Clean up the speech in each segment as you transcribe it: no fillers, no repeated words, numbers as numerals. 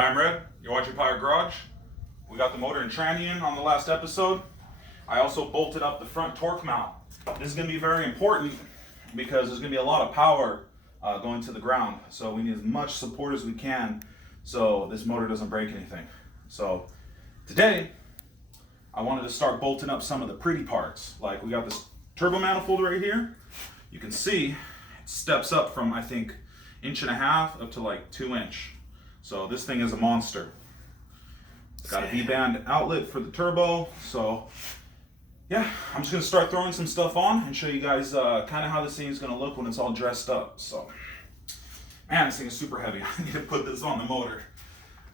Hi, I'm Red. You're watching Pirate Garage. We got the motor and tranny in on the last episode. I also bolted up the front torque mount. This is going to be very important because there's going to be a lot of power going to the ground. So we need as much support as we can so this motor doesn't break anything. So today, I wanted to start bolting up some of the pretty parts. Like we got this turbo manifold right here. You can see it steps up from, I think, 1.5 inches up to like 2 inches. So this thing is a monster. It's got a V-band outlet for the turbo. So yeah, I'm just gonna start throwing some stuff on and show you guys kind of how this thing is gonna look when it's all dressed up. So, man, this thing is super heavy. I need to put this on the motor.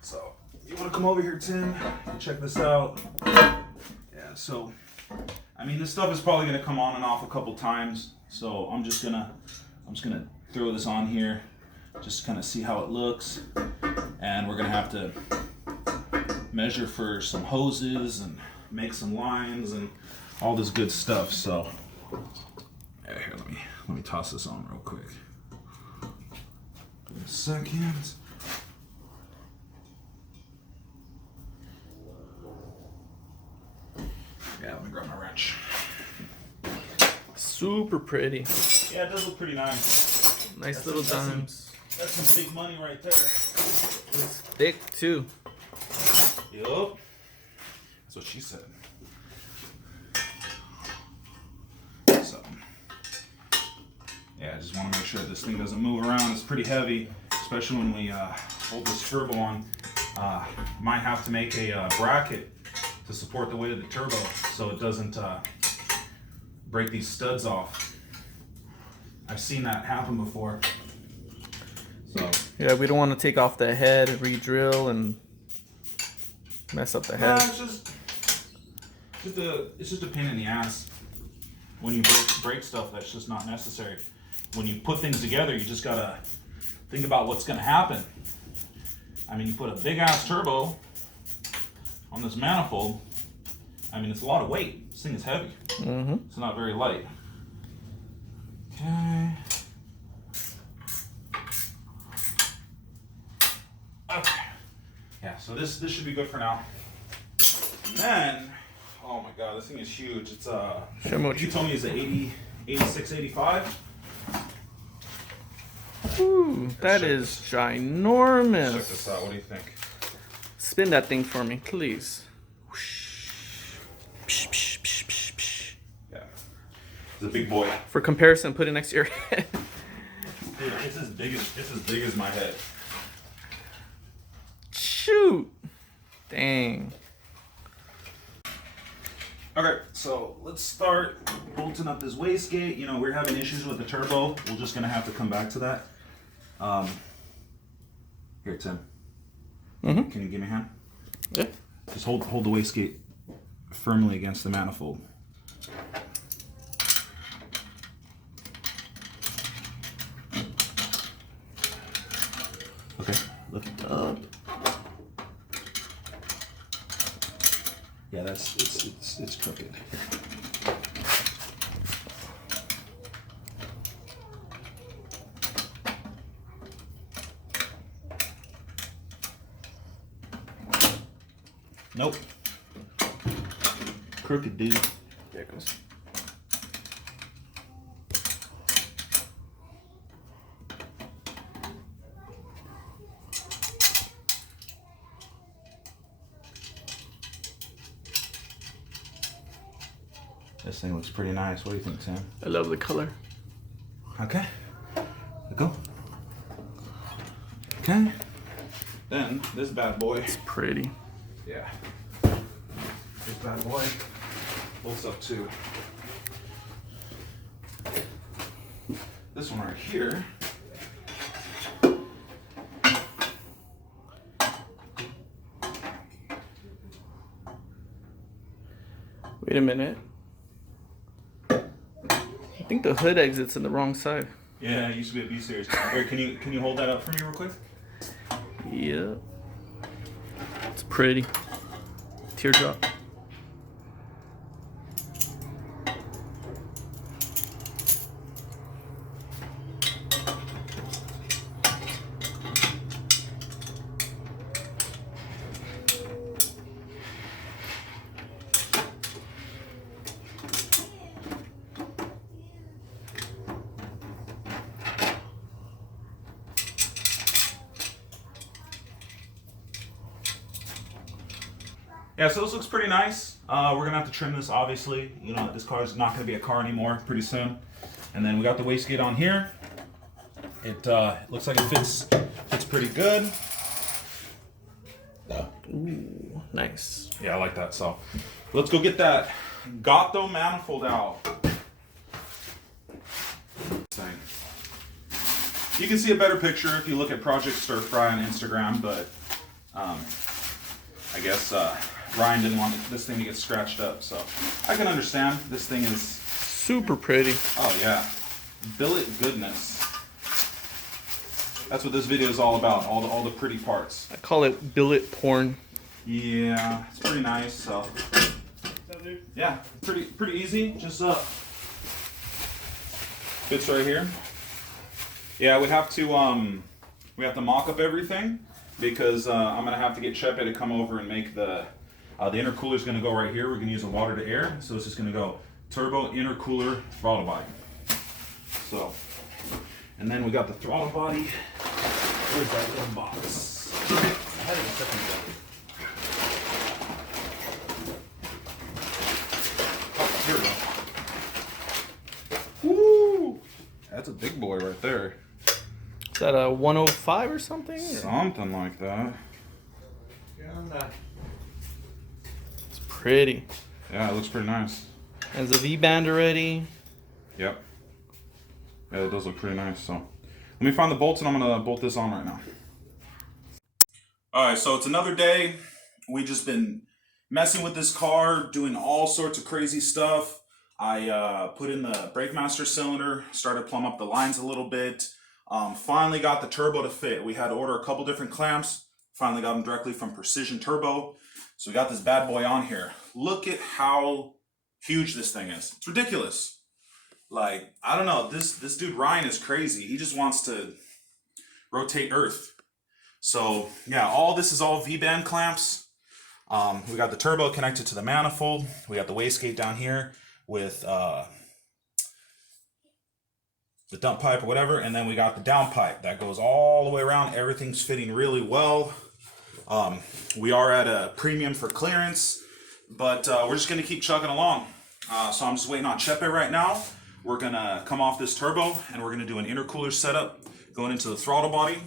So you wanna come over here, Tim, and check this out. Yeah, so, I mean, this stuff is probably gonna come on and off a couple times. So I'm just gonna throw this on here, just kind of see how it looks. And we're gonna have to measure for some hoses and make some lines and all this good stuff. So here, let me toss this on real quick. Give me a second. Yeah, let me grab my wrench. Super pretty. Yeah, it does look pretty nice. Nice little dimes. That's some big money right there. It's thick too. Yup. That's what she said. So, yeah, I just want to make sure this thing doesn't move around. It's pretty heavy, especially when we hold this turbo on. Might have to make a bracket to support the weight of the turbo so it doesn't break these studs off. I've seen that happen before. So yeah, we don't want to take off the head, re-drill, and mess up the head. It's just a pain in the ass when you break stuff that's just not necessary. When you put things together, you just gotta think about what's gonna happen. I mean, you put a big ass turbo on this manifold. I mean, it's a lot of weight. This thing is heavy. It's not very light. Okay. Okay. Yeah, so this should be good for now. And then, oh my god, this thing is huge. It's you told me it's a PTE8685. Ooh, that is ginormous. Check this out. What do you think? Spin that thing for me, please. Yeah, it's a big boy. For comparison, put it next to your head. Dude, it's as big as my head. Shoot! Dang. Okay, so let's start bolting up this wastegate. You know, we're having issues with the turbo. We're just gonna have to come back to that. Here, Tim. Can you give me a hand? Yeah. Just hold the wastegate firmly against the manifold. Okay, lift up. Yeah, it's crooked. Nope. Crooked, dude. There it goes. This thing looks pretty nice. What do you think, Tim? I love the color. Okay. Go. Okay. Then this bad boy. It's pretty. Yeah. This bad boy bolts up too. This one right here. Wait a minute. I think the hood exit's in the wrong side. Yeah, it used to be a B-series. Here, can you hold that up for me real quick? Yeah. It's pretty. Teardrop. Yeah, so this looks pretty nice. We're gonna have to trim this, obviously. You know, this car is not gonna be a car anymore pretty soon. And then we got the wastegate on here. It looks like it fits pretty good. Ooh, nice. Yeah, I like that. So let's go get that Gato manifold out. You can see a better picture if you look at Project Stir Fry on Instagram, but I guess Ryan didn't want this thing to get scratched up, so I can understand. This thing is super pretty. Oh yeah, billet goodness. That's what this video is all about. All the pretty parts. I call it billet porn. Yeah, it's pretty nice. So yeah, pretty easy. Just fits right here. Yeah, we have to mock up everything because I'm gonna have to get Chepe to come over and make the intercooler is gonna go right here. We're gonna use a water to air, so it's just gonna go turbo, intercooler, throttle body. So, and then we got the throttle body. Where's that little box? I had it a second ago. Oh, here we go. Woo! That's a big boy right there. Is that a 105 or something? Something like that. It's pretty. Yeah, it looks pretty nice. Has a V-band already. Yep. Yeah, it does look pretty nice. So let me find the bolts and I'm gonna bolt this on right now. All right, so it's another day. We just been messing with this car, doing all sorts of crazy stuff. I put in the brake master cylinder, started to plumb up the lines a little bit. Finally got the turbo to fit. We had to order a couple different clamps. Finally got them directly from Precision Turbo. So we got this bad boy on here. Look at how huge this thing is. It's ridiculous. Like, I don't know, this dude Ryan is crazy. He just wants to rotate Earth. So yeah, all this is all V-band clamps. We got the turbo connected to the manifold. We got the wastegate down here with the dump pipe or whatever, and then we got the down pipe that goes all the way around. Everything's fitting really well. We are at a premium for clearance, but we're just gonna keep chugging along. So I'm just waiting on Chepe right now. We're gonna come off this turbo and we're gonna do an intercooler setup going into the throttle body.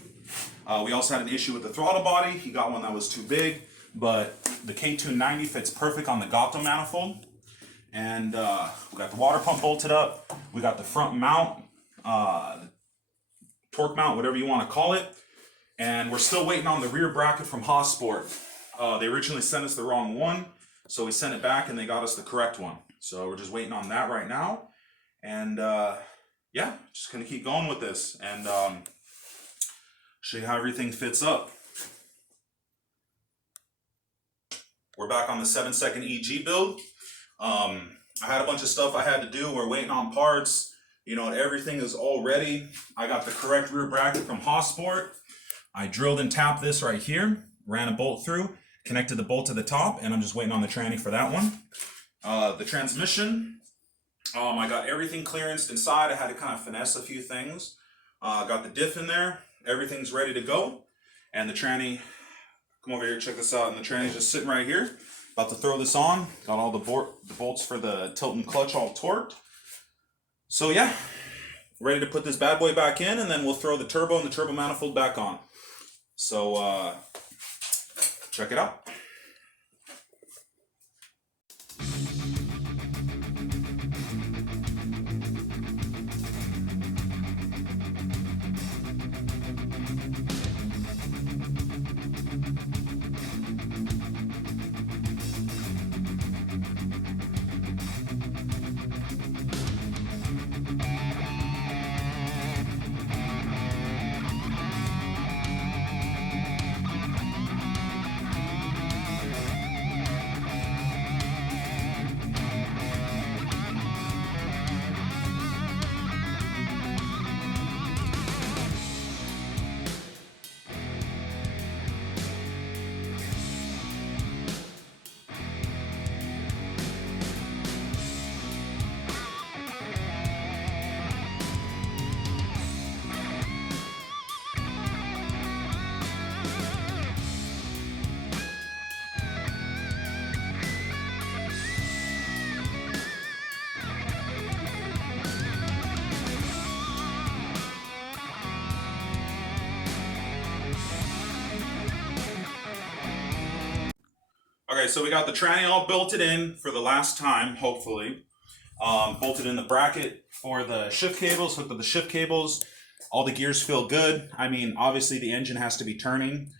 We also had an issue with the throttle body. He got one that was too big, but the K290 fits perfect on the Gato manifold. And we got the water pump bolted up. We got the front mount, torque mount, whatever you want to call it. And we're still waiting on the rear bracket from Hossport. They originally sent us the wrong one, so we sent it back and they got us the correct one. So we're just waiting on that right now. And yeah, just gonna keep going with this and show you how everything fits up. We're back on the 7-second EG build. I had a bunch of stuff I had to do. We're waiting on parts. You know, everything is all ready. I got the correct rear bracket from Hossport. I drilled and tapped this right here, ran a bolt through, connected the bolt to the top, and I'm just waiting on the tranny for that one. The transmission, I got everything clearanced inside. I had to kind of finesse a few things. Got the diff in there. Everything's ready to go. And the tranny, come over here, check this out. And the tranny's just sitting right here. About to throw this on. Got all the bolts for the tilt and clutch all torqued. So yeah, ready to put this bad boy back in, and then we'll throw the turbo and the turbo manifold back on. So check it out. Okay, so we got the tranny all bolted in for the last time, hopefully. Bolted in the bracket for the shift cables, hooked up the shift cables. All the gears feel good. I mean, obviously the engine has to be turning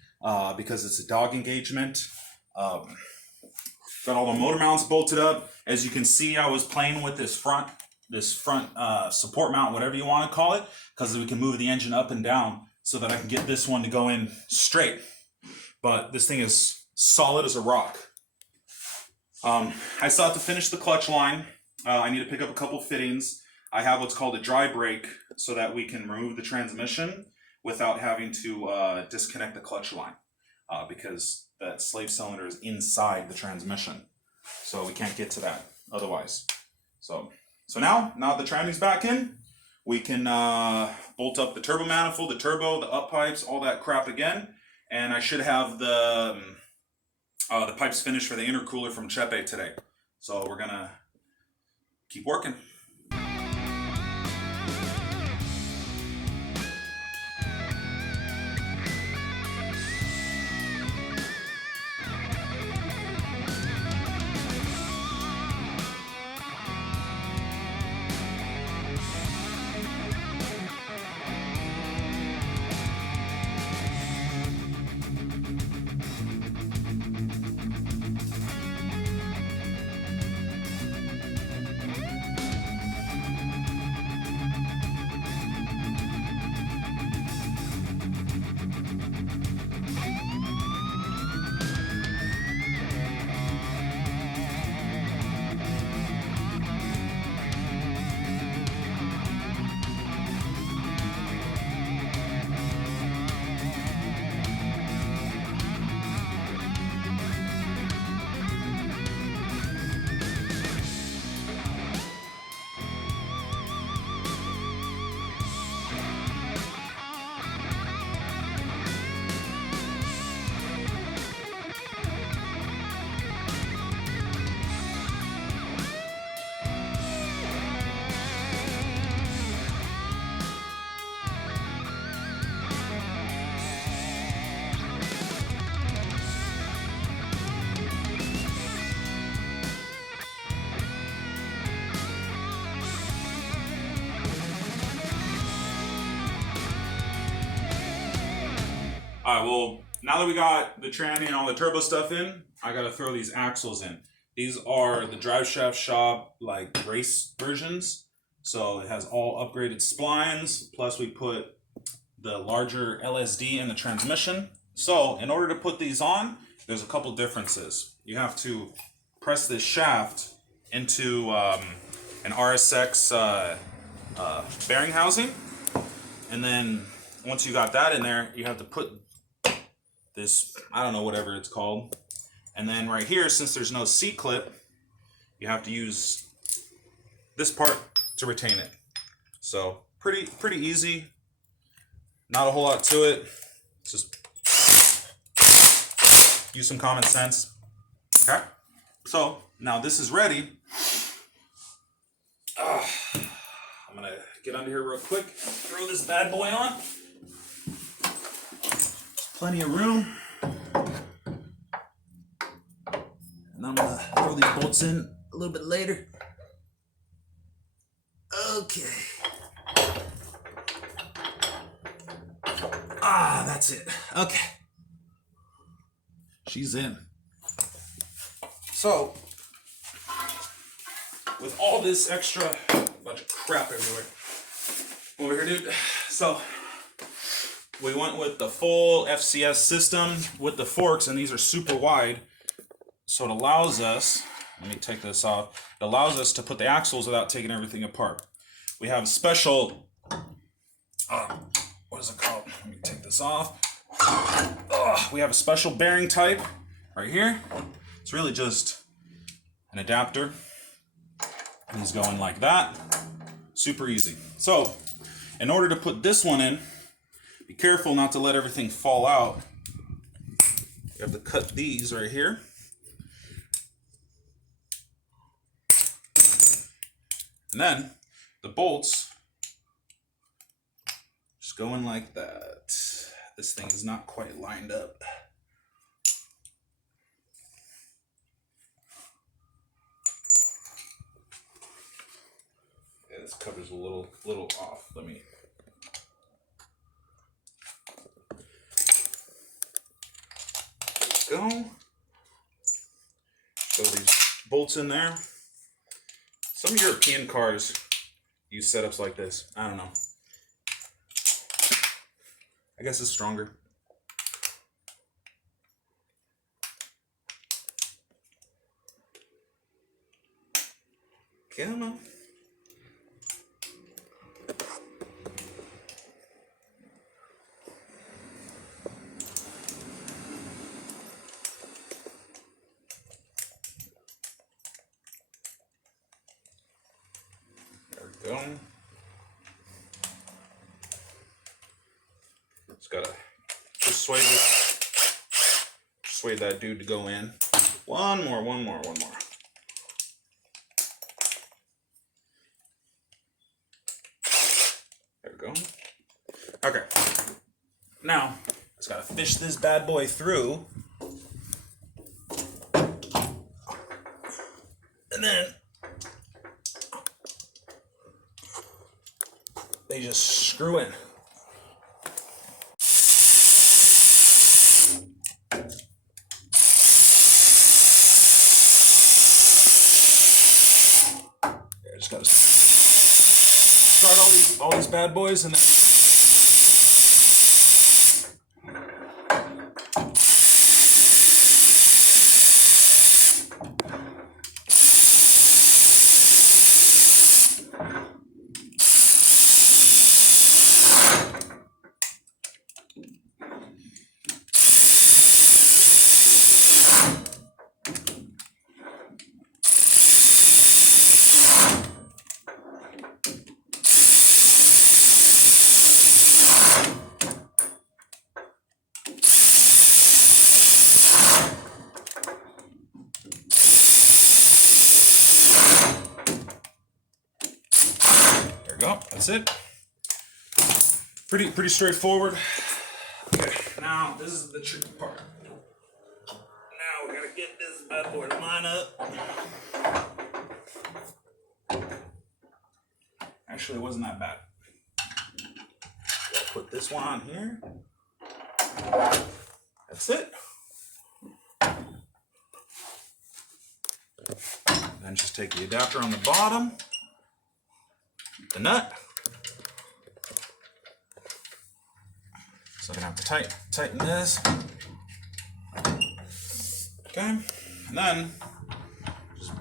because it's a dog engagement. Got all the motor mounts bolted up. As you can see, I was playing with this front support mount, whatever you want to call it, because we can move the engine up and down so that I can get this one to go in straight. But this thing is solid as a rock. I still have to finish the clutch line. I need to pick up a couple fittings. I have what's called a dry brake so that we can remove the transmission without having to disconnect the clutch line because that slave cylinder is inside the transmission. So we can't get to that otherwise. So now the tranny's back in, we can bolt up the turbo manifold, the turbo, the up pipes, all that crap again. And I should have the pipes finished for the intercooler from Chepe today. So we're gonna keep working. Alright, well, now that we got the tranny and all the turbo stuff in, I gotta throw these axles in. These are the drive shaft shop, like, race versions. So it has all upgraded splines, plus we put the larger LSD in the transmission. So in order to put these on, there's a couple differences. You have to press this shaft into an RSX bearing housing, and then once you got that in there, you have to put this, I don't know, whatever it's called, and then right here, since there's no C-clip, you have to use this part to retain it. So pretty easy, not a whole lot to it. Just use some common sense. Okay, so now this is ready. I'm gonna get under here real quick, throw this bad boy on. Plenty of room. And I'm gonna throw these bolts in a little bit later. Okay. That's it. Okay. She's in. So, with all this extra bunch of crap everywhere. Over here, dude. So, we went with the full FCS system with the forks, and these are super wide. So it allows us, let me take this off, it allows us to put the axles without taking everything apart. We have a special, what is it called? Let me take this off. We have a special bearing type right here. It's really just an adapter. And he's going like that. Super easy. So, in order to put this one in, be careful not to let everything fall out. You have to cut these right here. And then the bolts just go in like that. This thing is not quite lined up. this cover's a little off. Let me. There we go. So these bolts in there. Some European cars use setups like this. I don't know. I guess it's stronger. Come on. There we go. Just gotta persuade that dude to go in. One more. There we go. Okay. Now, just gotta fish this bad boy through. And then they just screw in. Just gotta start all these bad boys and then go. That's it. Pretty straightforward. Okay, now this is the tricky part. Now we gotta get this bad boy to line up. Actually, it wasn't that bad. Gotta put this one on here. That's it. Then just take the adapter on the bottom. The nut. So I'm gonna have to tighten this. Okay, and then just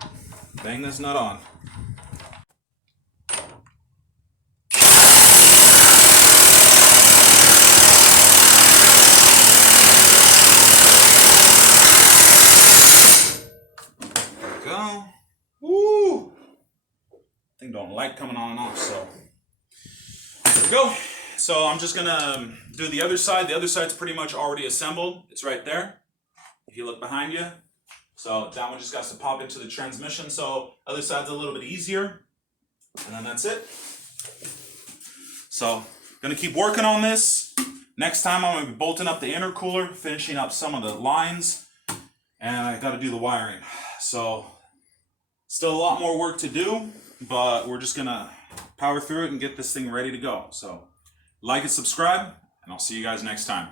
bang this nut on. There we go. Woo! Thing don't like coming on and off, so there we go. So I'm just gonna do the other side. The other side's pretty much already assembled. It's right there if you look behind you. So that one just got to pop into the transmission. So other side's a little bit easier, and then that's it. So gonna keep working on this. Next time I'm gonna be bolting up the intercooler, finishing up some of the lines, and I gotta do the wiring. So still a lot more work to do, but we're just gonna power through it and get this thing ready to go. So like and subscribe, and I'll see you guys next time.